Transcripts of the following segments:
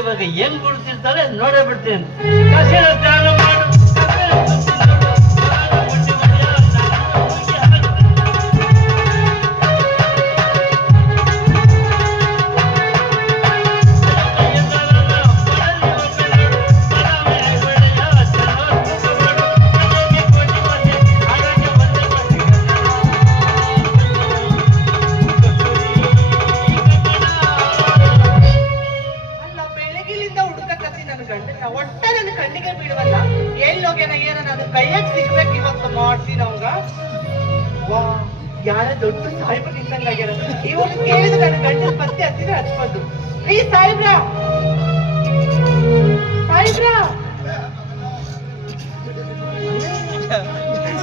ಇವಾಗ ಹೆಂಗ್ ಬಿಡ್ತಿರ್ತಾರೆ ನೋಡೇ ಬಿಡ್ತೀನಿ ಕೈಯಾಗ ಸಿಗ್ಬೇಕು ಇವತ್ತು ಮಾಡ್ತೀನಿ ಅವಂಗ ವಾ, ಯಾರ ದೊಡ್ಡ ಸಾಹೇಬ್ರು ನಿಂತಂಗಾಗ್ಯಾರ ಇವಾಗ ಕೇಳಿದ್ರೆ ನನ್ನ ಗಂಡನ ಪತ್ತೆ ಹತ್ತಿದ್ರೆ ಹಚ್ಬೋದು ರೀ ಸಾಹೇಬ್ರ! ಸಾಹೇಬ್ರ!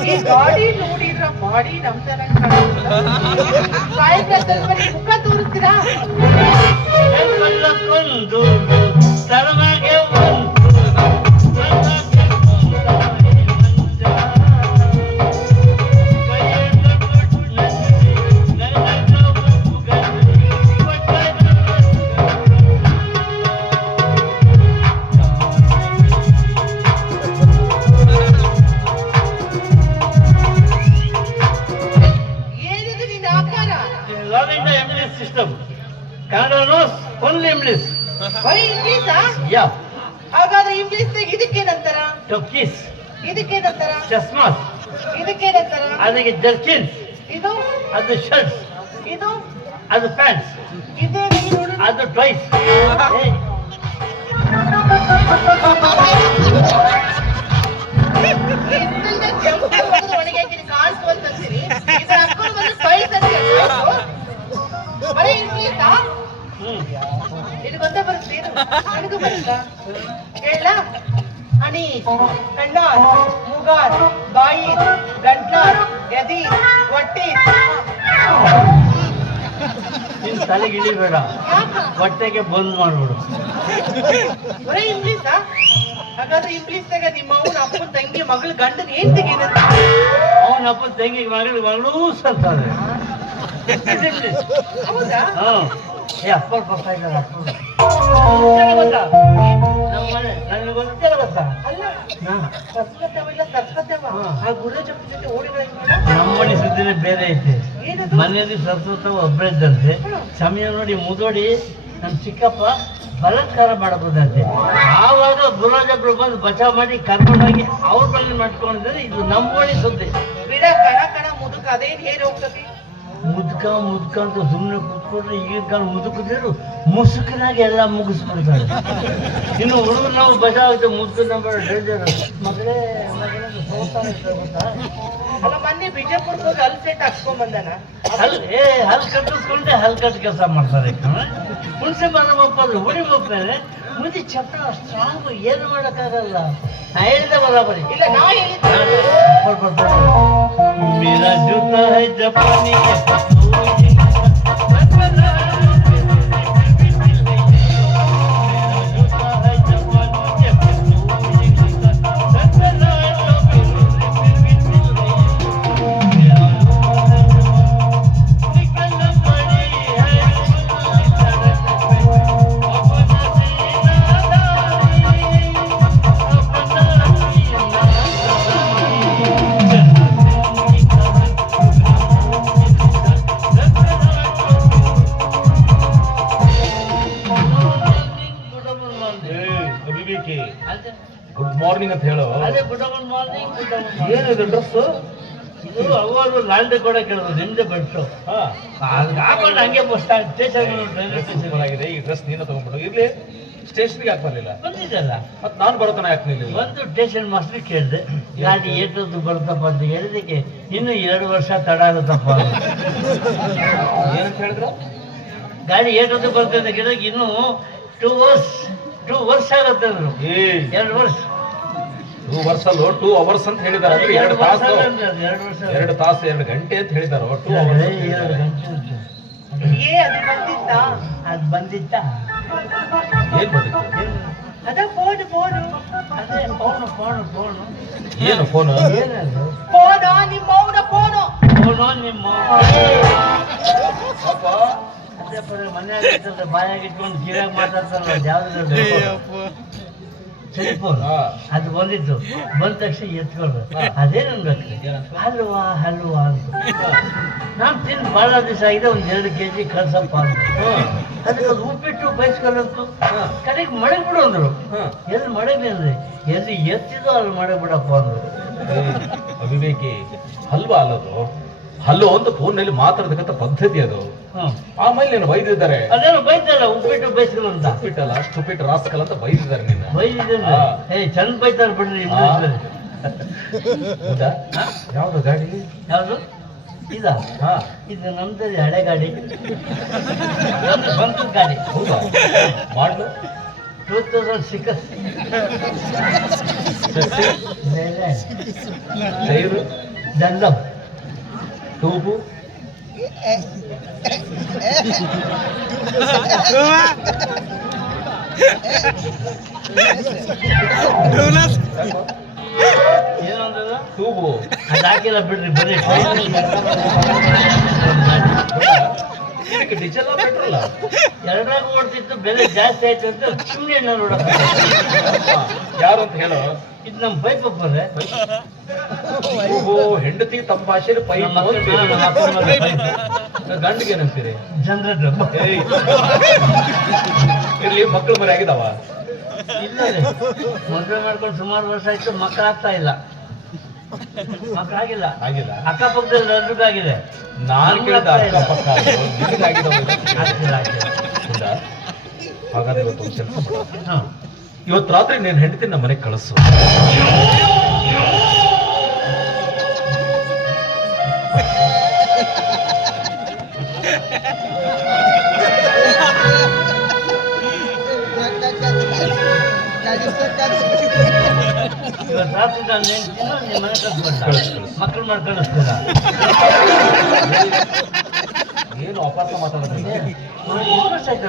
ಈ ಗಾಡಿ ನೋಡಿದ್ರ ಬಾಡಿ ನಮ್ ತರ ಸಾಹೇಬ್ರ, ಸ್ವಲ್ಪ ನಿಮ್ ಮುಖ ತೋರಿಸ್ತೀರಾ? ಕೊಂದು ತರವಾಗಿ ಒಂದು. ಇಂಗ್ಲೀಷಾ ಇದಕ್ಕೆ ನಂತರ? ಇಂಗ್ಲೀಷ್ನಾಗ ಇದಕ್ಕೆ ನಂತರ? ಇದಕ್ಕೇನಂತಾರ ಇದಕ್ಕೆ ನಂತರ? ಅದಕ್ಕೆ ಜರ್ಕಿನ್ ಇದು? ಅದು ಶರ್ಟ್ಸ್ ಇದು? ಅದು ಪ್ಯಾಂಟ್ಸ್ ಇದು ಅದು ಟ್ವೈಸ್ ಇಂಗ್ಲೀಷಾ ಇದು ಗೊತ್ತಾ ಬರುತ್ತೆ ನನಗೂ ಹೇಳ. ಅಣಿ ಕಣ್ಣಾರ್ ಮುಗಾರ್ ಬಾಯಿ ಗಂಟ್ಲಾರ್ ಎದಿ ಹೊಟ್ಟಿ ನಿನ್ ತಲೆಗೆ ಇಳಿಬೇಡ. ಹೊಟ್ಟೆಗೆ ಬಂದ್ ಮಾಡ್ಬಿಡು. ಬರೀ ಇಂಗ್ಲೀಷಾ? ಹಾಗಾದ್ರೆ ಇಂಗ್ಲೀಷ್ನಾಗ ನಿಮ್ಮ ಅವನ ಅಪ್ಪನ ತಂಗಿ ಮಗಳ ಗಂಡನ ಏನ್ ತೆಗೀನ ಅವನ ಅಪ್ಪನ ತಂಗಿ ಮಗಳು ಮಗಳೂ ಸತ್ತಾರೆ ಹೌದಾ? ಏ ಅಪ್ಪ ಬರ್ತಾ ಇದ್ದಾರೆ ಅಪ್ಪ ನಮ್ಮನೆ ಸುದ್ದಿನೇ ಬೇರೆ ಐತೆ. ಮನೆಯಲ್ಲಿ ಸರಸ್ವತ ಒಬ್ಬರೇ ಇದ್ದಂತೆ ಸಮಯ ನೋಡಿ ಮುದೋಡಿ ನಮ್ಮ ಚಿಕ್ಕಪ್ಪ ಬಲಾತ್ಕಾರ ಮಾಡಬಹುದಂತೆ ಆವಾಗ ಗುರುರಾಜಬ್ರು ಬಂದು ಬಚಾವ್ ಮಾಡಿ ಕರ್ಕೊಂಡೋಗಿ ಅವ್ರ ಬಳಿ ಮಾಡ್ಕೊಂಡಿದ್ರೆ ಇದು ನಮ್ಮೋಣಿ ಸುದ್ದಿ. ಬಿಡ, ಕಣ ಕಣ, ಮುದುಕ, ಅದೇನು ಹೇರಿ ಹೋಗ್ತತಿ? ಮುದ್ಕ ಮುದ್ಕ ಅಂತ ಸುಮ್ಮನೆ ಕೂತ್ಕೊಂಡ್ರೆ ಈಗಿನ ಕಾಲ ಮುದುಕದಿರು ಮುಸುಕಿನಾಗೆ ಎಲ್ಲ ಮುಗಿಸ್ಬಿಡ್ತಾರೆ ಇನ್ನು ಹುಡುಗರು ನಾವು ಬಸ ಆಗುತ್ತೆ ಮುದುಕ ನಂಬರ್ ಡೇಂಜರ್ ಮಗಳೇ ಮೊನ್ನೆ ಬಿಜಾಪುರ ಹೋಗಿ ಹಲ್ ಸೆಟ್ ಹಾಕ್ಸ್ಕೊಂಡ್ ಬಂದಾನ? ಹಲ್ ಏ ಹಲ್ ಕಟ್ಟಿಸ್ಕೊಂಡೆ ಹಲ್ ಕಟ್ ಕೆಲಸ ಮಾಡ್ತಾರೆ. ಹುಣಸೆ ಮರ ಒಪ್ಪದು ಹುಡಿ ಒಪ್ಪಿದ್ರೆ ಮುಂದೆ ಚಪ್ಪ ಸ್ಟ್ರಾಂಗ್ ಏನು ಮಾಡೋಕ್ಕಾಗಲ್ಲ. ನಾ ಹೇಳಿದೆ ಬರಾಬರಿ ಇಲ್ಲ ನಾ ಹೇಳಿದ್ದೆ. मेरा जूता है जापानी। ಗುಡ್ ಮಾರ್ನಿಂಗ್ ಅಂತ ಹೇಳು. ಅದೇ ಗುಡ್ ಮಾರ್ನಿಂಗ್ ಗುಡ್ ಏನಿದೆ ಡ್ರೆಸ್ ಇದು ಅವರು ಲಾಂಡ್ರಿ ಕೂಡ ಕೇಳೋದು ನಿಮ್ದೆ ಬಟ್ಟು ಹಾಕೊಂಡು ಹಂಗೆ ಸ್ಟೇಷನ್ ಸ್ಟೇಷನ್ ಚೆನ್ನಾಗಿದೆ ಈ ಡ್ರೆಸ್ ನೀನು ತಗೊಂಡ್ಬಿಡು. ಇರ್ಲಿ ಸ್ಟೇಷನ್ಗೆ ಯಾಕೆ ಬರಲಿಲ್ಲ? ಬಂದಿದ್ದಲ್ಲ. ಮತ್ ನಾನು ಬರೋತನ ಯಾಕೆ ನಿಲ್ಲಿಲ್ಲ? ಒಂದು ಸ್ಟೇಷನ್ ಮಾಸ್ಟರ್ ಕೇಳಿದೆ ಗಾಡಿ ಏಟದ್ದು ಬರುತ್ತಪ್ಪ ಅಂತ ಹೇಳಿದಕ್ಕೆ ಇನ್ನು ಎರಡು ವರ್ಷ ತಡ ಆಗುತ್ತಪ್ಪ. ಏನಂತ ಹೇಳಿದ್ರ? ಗಾಡಿ ಏಟದ್ದು ಬರ್ತದೆ ಅಂತ ಕೇಳಿದಾಗ ಇನ್ನು ಟೂ ವರ್ಷ ಟೂ ವರ್ಷ ಆಗತ್ತೆ ಅಂದ್ರು ಏ ಎರಡು ವರ್ಷ. ಟೂ ವರ್ಷ ಅಲ್ಲೋ ಟೂ ಅವರ್ಸ್ ಅಂತ ಹೇಳಿದಾರೆ. ಅಂದ್ರೆ ಎರಡು ತಾಸು. ಅಂದ್ರೆ ಎರಡು ವರ್ಷ ಎರಡು ತಾಸು ಎರಡು ಗಂಟೆ ಅಂತ ಹೇಳಿದಾರೆ. ಟೂ ಅವರ್ಸ್ ಏ ಅದು ಬಂದಿತ್ತ? ಅದು ಬಂದಿತ್ತ? ಏನ್ ಬಂದಿತ್ತು? ಅದ ಫೋನ್ ಫೋನ್ ಅದೇ ಫೋನ್ ಫೋನ್ ಫೋನು ಏನು ಫೋನ್ ಫೋನ್ ಫೋನ ನಿಮ್ಮ ಫೋನ್ ಫೋನು ಫೋನು ನಿಮ್ಮ ಇಟ್ಕೊಂಡು ಕಿವಿಯಾಗ ಮಾತಾಡ್ತಾರಲ್ಲ ಯಾವ್ದು ಟೆಲಿಫೋನ್. ಅದು ಬಂದಿತ್ತು ಬಂದ ತಕ್ಷಣ ಎತ್ಕೊಂಡು ಅದೇ ನನ್ಬೇಕು ಹಲ್ವಾ ಹಲ್ವಾ ಅಂತ. ನಾನು ತಿಂದು ಭಾಳ ದಿವಸ ಆಗಿದೆ ಒಂದು ಎರಡು ಕೆ ಜಿ ಕಳ್ಸಪ್ಪ ಅಂತ. ಅದಕ್ಕೆ ಅದು ಉಪ್ಪಿಟ್ಟು ಬಯಸ್ಕೊಂಡಂತು ಕಡೆಗೆ ಮಳೆ ಬಿಡು ಅಂದ್ರು. ಎಲ್ಲಿ ಮಳೆ ಅಂದ್ರೆ ಎಲ್ಲಿ ಎತ್ತಿದೋ ಅಲ್ಲಿ ಮಳೆ ಬಿಡಪ್ಪ ಅಂದ್ರು. ಅವಿವೇಕಿ ಹಲ್ವಾ ಅಲ್ಲದು? ಹಲ್ಲು ಅಂತ ಫೋನ್ನಲ್ಲಿ ಮಾತಾಡತಕ್ಕಂಥ ಪದ್ಧತಿ ಅದು. ಆಮೇಲೆ ನೀನು ಬೈದಿದ್ದಾರೆ. ಅದೇನೋ ಬೈತಲ್ಲ ಉಪ್ಪಿಟ್ಟು ಬೈಸ್ಕಲ್ ಅಂತ. ಉಪ್ಪಿಟ್ಟಲ್ಲ ಅಷ್ಟು ಉಪ್ಪಿಟ್ಟು ರಾಸ್ಕಲ್ ಅಂತ ಬೈದಿದ್ದಾರೆ ನಿನ್ನ. ಬೈದಿದ್ದೇನೆ. ಹಾ. ಏ ಚಂದ ಬೈತಾರೆ ಬಿಡ್ರಿ ಹೌದಾ? ಯಾವ್ದು ಗಾಡಿ? ಯಾವುದು? ಇದ? ಇದು ನಮ್ದು ಹಳೆ ಗಾಡಿ. ನಮ್ದು ಸ್ವಂತದ ಗಾಡಿ. ಹೌದಾ? ಮಾಡ್ಲು? Two thousand six. ಟೈರು ದಂಡಮ್ ಟೂಬು ಏನಂದ್ರೆ ಟೂಬು ಅದು ಹಾಕಿಲ್ಲ ಬಿಡ್ರಿ ಬರೀ ಇದಕ್ಕೆ ಡೀಸೆಲ್ ಪೆಟ್ರೋಲ್ ಎರಡರಾಗ ಓಡ್ತಿತ್ತು ಬೆಲೆ ಜಾಸ್ತಿ ಆಯ್ತು ಅಂತ ಸುಮ್ಮನೆ ನಾನು ನೋಡಕ್ಕೆ ಯಾರು ಅಂತ ಹೇಳೋ. ಇದು ನಮ್ಮ ಪೈಪ್ ಬಂದ್ರೆ ಓ ಹೆಂಡತಿ ತಮ್ಮ ಭಾಷೆಯಲ್ಲಿ ಪೈ ನಮ್ಮ ಮಕ್ಕಳು ನಮ್ಮ ಅಪ್ಪನ ಮಗ ಗಂಡಿಗೆ ಏನಂತೀರಿ? ಜನರೇಟರ್. ಇರ್ಲಿ ಮಕ್ಕಳು ಮರಿ ಆಗಿದಾವ? ಇಲ್ಲ ಮದುವೆ ಮಾಡ್ಕೊಂಡು ಸುಮಾರು ವರ್ಷ ಆಯ್ತು ಮಕ್ಕಳಾಗ್ತಾ ಇಲ್ಲ. ಮಕ್ಕಳಾಗಿಲ್ಲ ಆಗಿಲ್ಲ ಅಕ್ಕಪಕ್ಕದಲ್ಲಿ ನಾನು ಕೇಳಿದ ಅಕ್ಕಪಕ್ಕ? ಹಾಗಾದ್ರೆ ಕೆಲಸ ಇವತ್ತು ರಾತ್ರಿ ನೀನ್ ಹೆಂಡತಿ ನಮ್ಮ ಮನೆಗೆ ಕಳಿಸು ಇವತ್ತು ಏನು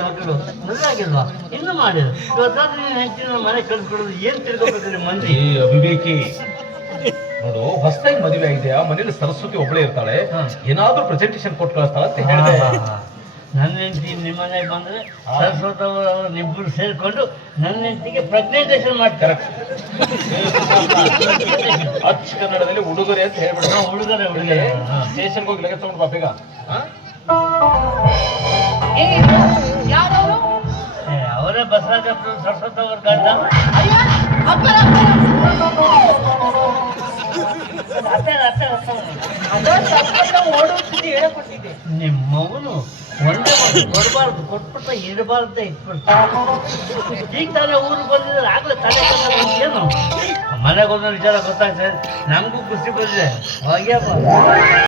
ಮಕ್ಕಳು ಇನ್ನೂ ಮಾಡಿದ್ರು ನೀನು ಮನೆ ಏನ್ ಮಂದಿ ಈ ನೋಡು, ಹೊಸದಾಗಿ ಮದುವೆ ಆ ಮನೇಲಿ ಸರಸ್ವತಿ ಒಬ್ಬಳೇ ಇರ್ತಾಳೆ. ಏನಾದ್ರೂ ಪ್ರೆಸೆಂಟೇಶನ್ ಕೊಟ್ಟು ಕಳಿಸ್ತಾಳೆ ಅಂತ ಹೇಳಿದೆ ನನ್ನ ಹೆಂಡತಿ ನಿಮ್ಮ ಮನೆಗೆ ಬಂದ್ರೆ. ಸರಸ್ವತ ಅವರು ಇಬ್ಬರು ಸೇರ್ಕೊಂಡು ನನ್ನ ಹೆಂಡತಿಗೆ ಮಾಡ್ತಾರೆ. ಅಚ್ಚ ಕನ್ನಡದಲ್ಲಿ ಉಡುಗೊರೆ ಅಂತ ಹೇಳ್ಬಿಟ್ಟು ನಾವು ಹುಡುಗರೆ ಹುಡುಗರೇ. ಸ್ಟೇಷನ್ಗೆ ಹೋಗಿ ಲಗತ್ತ ತಗೊಂಡು ಬಾ ಬೇಗ ಹಾ? ಯಾರವರು? ಏ, ಅವರೇ ಬಸರಾಜಪ್ಪ ಸರಸ್ವತ ಅವ್ರ ಗಂಡ. ಅಯ್ಯ ಅಪ್ಪರ ಕೊಡಬಾರ್ದು ಕೊಟ್ಬಿಟ್ಟ ಇಡಬಾರ್ದು ಇಟ್ಬಿಡ್ತ ಈಗ ತಾನೇ ಊರಿಗೆ ಬಂದಿದ್ರೆ ಆಗ್ಲೇ ತಲೆ ಏನು? ಮನೆಗೆ ಹೋದ ವಿಚಾರ ಗೊತ್ತಾಗ್ತದೆ ನಮಗೂ ಖುಷಿ ಬಂದಿದೆ. ಹೋಗ್ಯಪ್ಪ